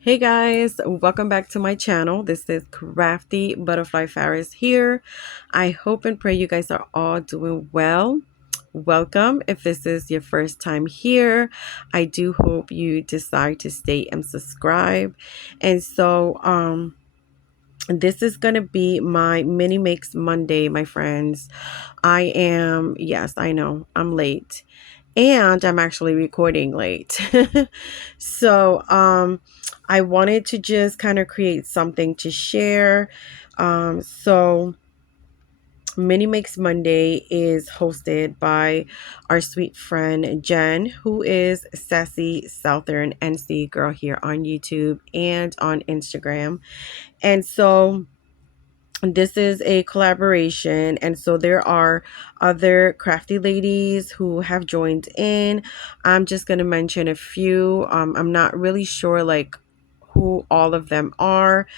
Hey guys, welcome back to my channel. This is Crafty Butterfly Faris here. I hope and pray you guys are all doing well. Welcome. If this is your first time here, I do hope you decide to stay and subscribe. And this is going to be my Mini Makes Monday, my friends. Yes, I know, I'm late. And I'm actually recording late. so, I wanted to just kind of create something to share. So Mini Makes Monday is hosted by our sweet friend Jenn, who is Sassy Southern NC Girl here on YouTube and on Instagram. And so this is a collaboration, and so there are other crafty ladies who have joined in. I'm just going to mention a few. I'm not really sure like who all of them are,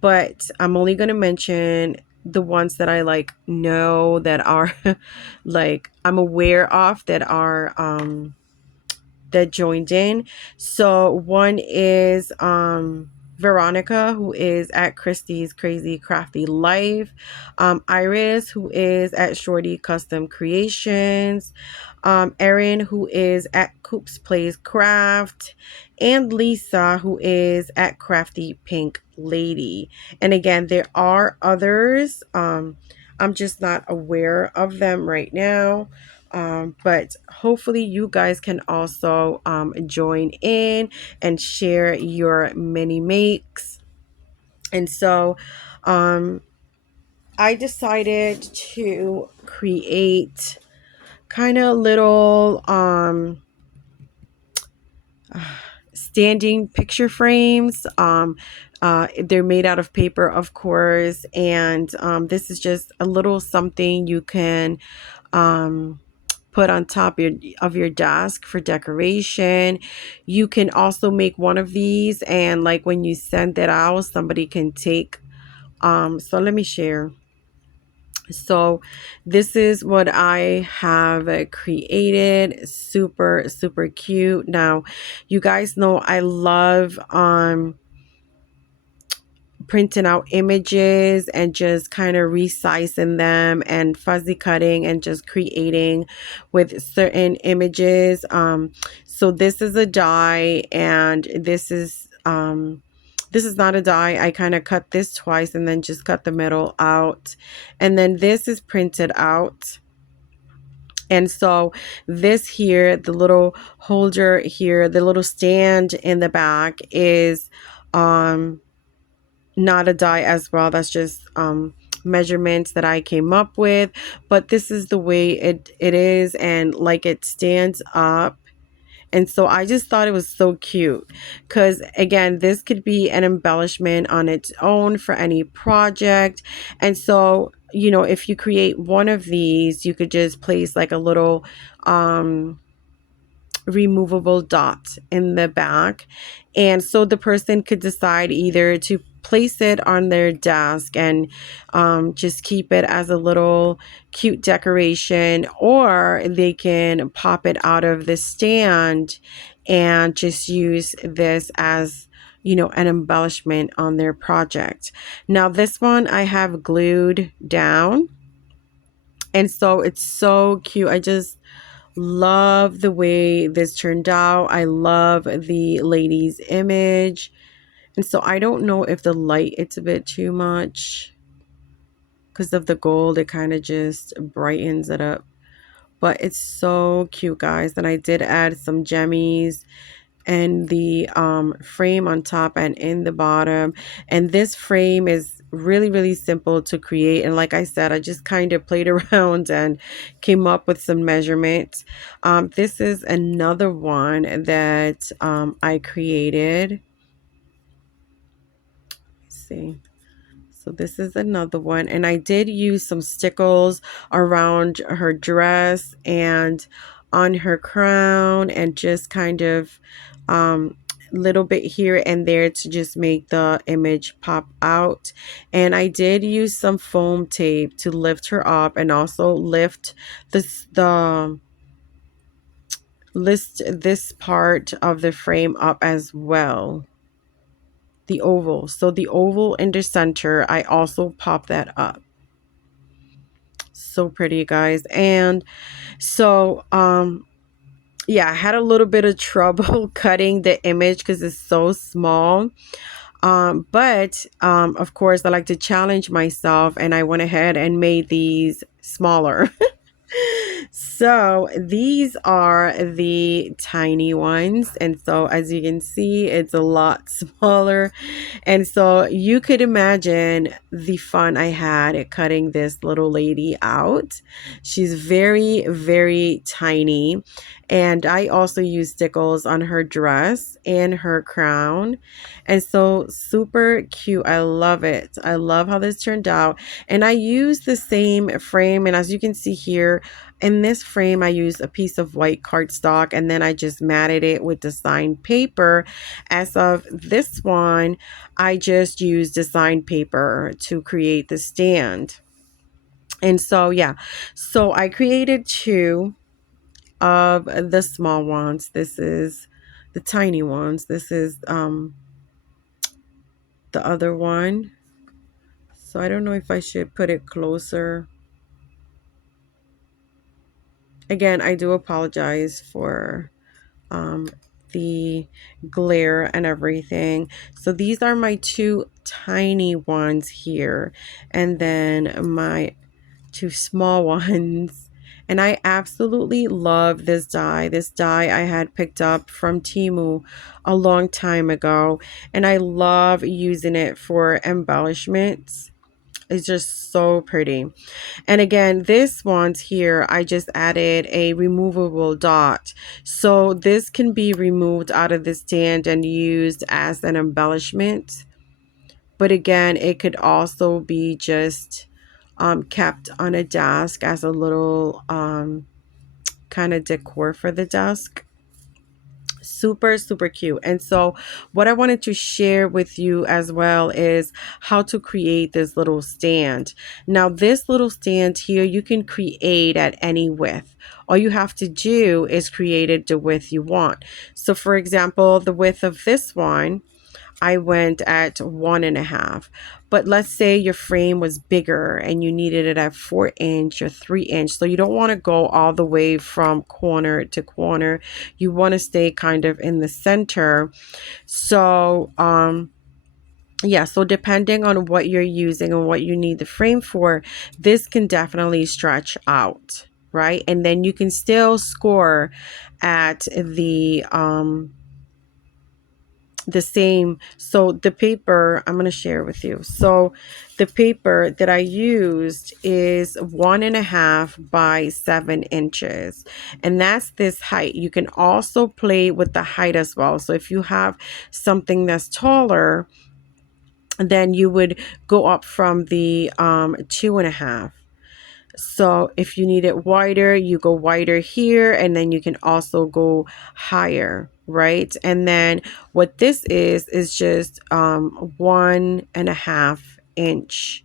but I'm only going to mention the ones that I like know that are like I'm aware of that joined in. So one is Veronica, who is at Christie's Crazy Crafty Life, Iris, who is at Shorty Custom Creations, Erin, who is at Coops Plays Craft, and Lisa, who is at Crafty Pink Lady. And again, there are others. I'm just not aware of them right now. But hopefully you guys can also join in and share your mini makes. And so um, I decided to create kind of little standing picture frames. They're made out of paper, of course, and this is just a little something you can put on top of your desk for decoration. You can also make one of these, and like when you send it out, somebody can take. So let me share. So this is what I have created. Super, super cute. Now, you guys know I love printing out images and just kind of resizing them and fuzzy cutting and just creating with certain images. So this is a die, and this is not a die. I kind of cut this twice and then just cut the middle out, and then this is printed out. And so this here, the little holder here, the little stand in the back is not a die as well. That's just measurements that I came up with, but this is the way it is, and like it stands up. And so I just thought it was so cute because again, this could be an embellishment on its own for any project. And so, you know, if you create one of these, you could just place like a little removable dot in the back, and so the person could decide either to place it on their desk and just keep it as a little cute decoration, or they can pop it out of the stand and just use this as, you know, an embellishment on their project. Now this one I have glued down, and so it's so cute. I just love the way this turned out. I love the lady's image. And so I don't know if the light, it's a bit too much because of the gold. It kind of just brightens it up. But it's so cute, guys. And I did add some gemmies and the frame on top and in the bottom. And this frame is really simple to create, and like I said, I just kind of played around and came up with some measurements. This is another one that I created. Let's see. So this is another one, and I did use some stickles around her dress and on her crown, and just kind of little bit here and there to just make the image pop out. And I did use some foam tape to lift her up and also lift this part of the frame up as well. the oval. So the oval in the center, I also pop that up. So pretty, guys. And so yeah, I had a little bit of trouble cutting the image because it's so small. But of course, I like to challenge myself, and I went ahead and made these smaller. So these are the tiny ones. And so as you can see, it's a lot smaller. And so you could imagine the fun I had at cutting this little lady out. She's very, very tiny. And I also used stickles on her dress and her crown. And so super cute. I love it. I love how this turned out. And I used the same frame. And as you can see here, in this frame, I used a piece of white cardstock, and then I just matted it with designed paper. As of this one, I just used designed paper to create the stand. And so, yeah, so I created two of the small ones. This is the tiny ones. This is the other one. So I don't know if I should put it closer. Again, I do apologize for um, the glare and everything. So these are my two tiny ones here, and then my two small ones. And I absolutely love this die. This die I had picked up from Temu a long time ago, and I love using it for embellishments. It's just so pretty. And again, this one's here, I just added a removable dot. So this can be removed out of the stand and used as an embellishment. But again, it could also be just kept on a desk as a little kind of decor for the desk. Super, super cute. And so what I wanted to share with you as well is how to create this little stand. Now, this little stand here, you can create at any width. All you have to do is create it the width you want. So for example, the width of this one, I went at 1.5. But let's say your frame was bigger and you needed it at 4" or 3". So you don't want to go all the way from corner to corner. You want to stay kind of in the center. So, yeah, so depending on what you're using and what you need the frame for, this can definitely stretch out, right? And then you can still score at the same. So the paper I'm going to share with you. So the paper that I used is 1.5 by 7". And that's this height. You can also play with the height as well. So if you have something that's taller, then you would go up from the 2.5. So if you need it wider, you go wider here, and then you can also go higher, right? And then what this is just 1.5"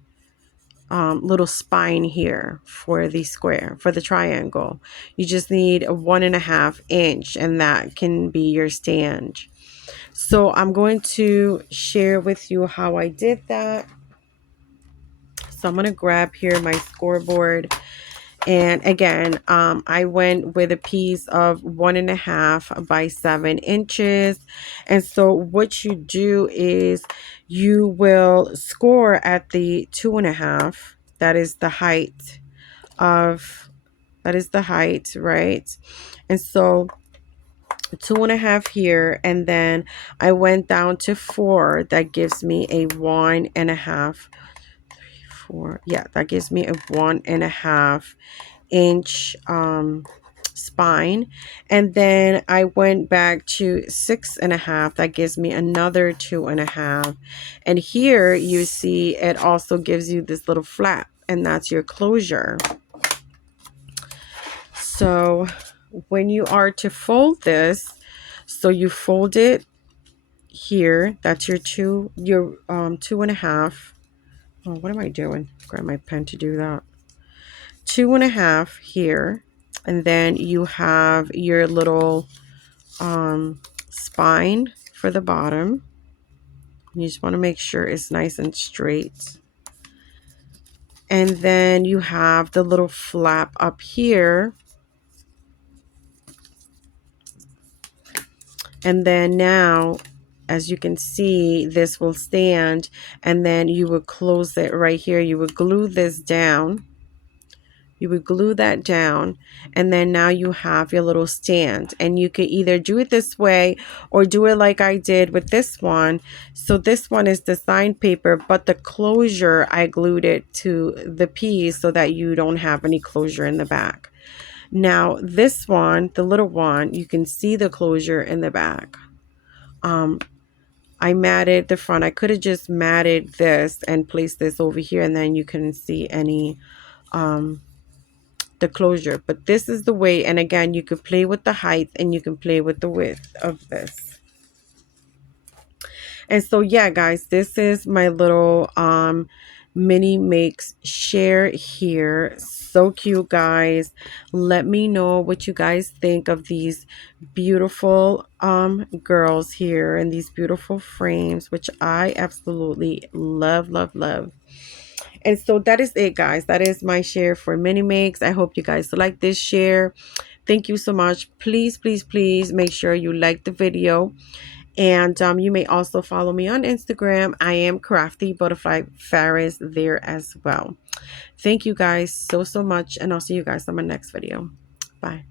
little spine here for the square, for the triangle. You just need a 1.5", and that can be your stand. So I'm going to share with you how I did that. So I'm going to grab here my scoreboard. And again, I went with a piece of 1.5 by 7". And so what you do is you will score at the 2.5. That is the height right? And so 2.5 here, and then I went down to 4. That gives me a 1.5. 4, yeah, that gives me a 1.5" spine. And then I went back to 6.5. That gives me another 2.5. And here you see it also gives you this little flap, and that's your closure. So when you are to fold this, so you fold it here, that's your 2.5. Oh, what am I doing? Grab my pen to do that. 2.5 here, and then you have your little spine for the bottom, You just want to make sure it's nice and straight. And then you have the little flap up here. And then now, as you can see, this will stand, and then you would close it right here. You would glue this down. You would glue that down, and then now you have your little stand, and you could either do it this way or do it like I did with this one. So this one is design paper, but the closure, I glued it to the piece so that you don't have any closure in the back. Now this one, the little one, you can see the closure in the back. I matted the front. I could have just matted this and placed this over here, and then you couldn't see any the closure. But this is the way, and again, you could play with the height and you can play with the width of this. And so yeah, guys, this is my little mini makes share here. So cute, guys. Let me know what you guys think of these beautiful girls here and these beautiful frames, which I absolutely love, love, love. And so that is it, guys. That is my share for mini makes. I hope you guys like this share. Thank you so much. Please, please, please make sure you like the video. And you may also follow me on Instagram. I am Crafty Butterfly Faris there as well. Thank you guys so, so much. And I'll see you guys on my next video. Bye.